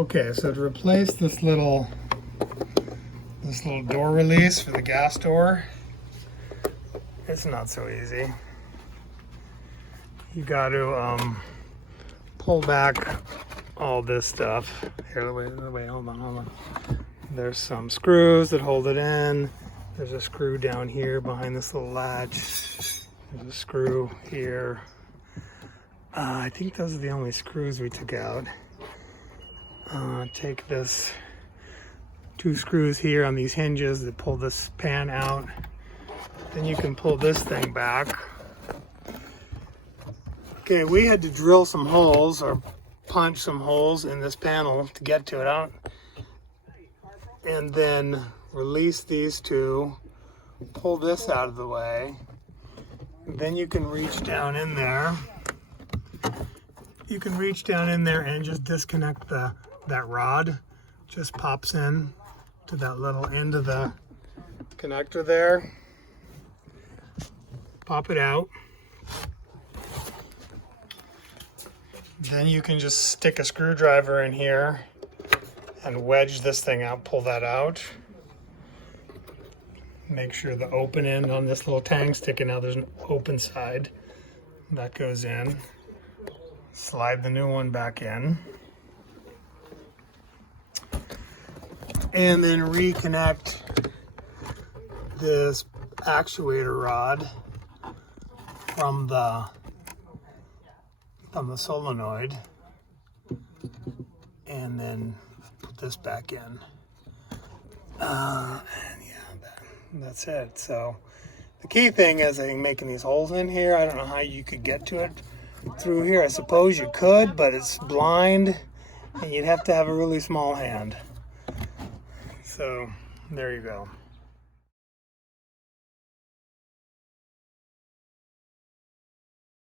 Okay, so to replace this little door release for the gas door, it's not so easy. You got to pull back all this stuff. Here, wait, hold on. There's some screws that hold it in. There's a screw down here behind this little latch. There's a screw here. I think those are the only screws we took out. Take this 2 screws here on these hinges that pull this pan out. Then you can pull this thing back. Okay, we had to drill some holes or punch some holes in this panel to get to it out. And then release these 2, pull this out of the way. Then you can reach down in there. You can reach down in there and just disconnect that rod. Just pops in to that little end of the connector there. Pop it out. Then you can just stick a screwdriver in here and wedge this thing out, pull that out. Make sure the open end on this little tang sticking out, there's an open side. That goes in. Slide the new one back in. And then reconnect this actuator rod from the solenoid. And then put this back in. And yeah, that's it. So the key thing is I think making these holes in here. I don't know how you could get to it through here. I suppose you could, but it's blind and you'd have to have a really small hand. So there you go.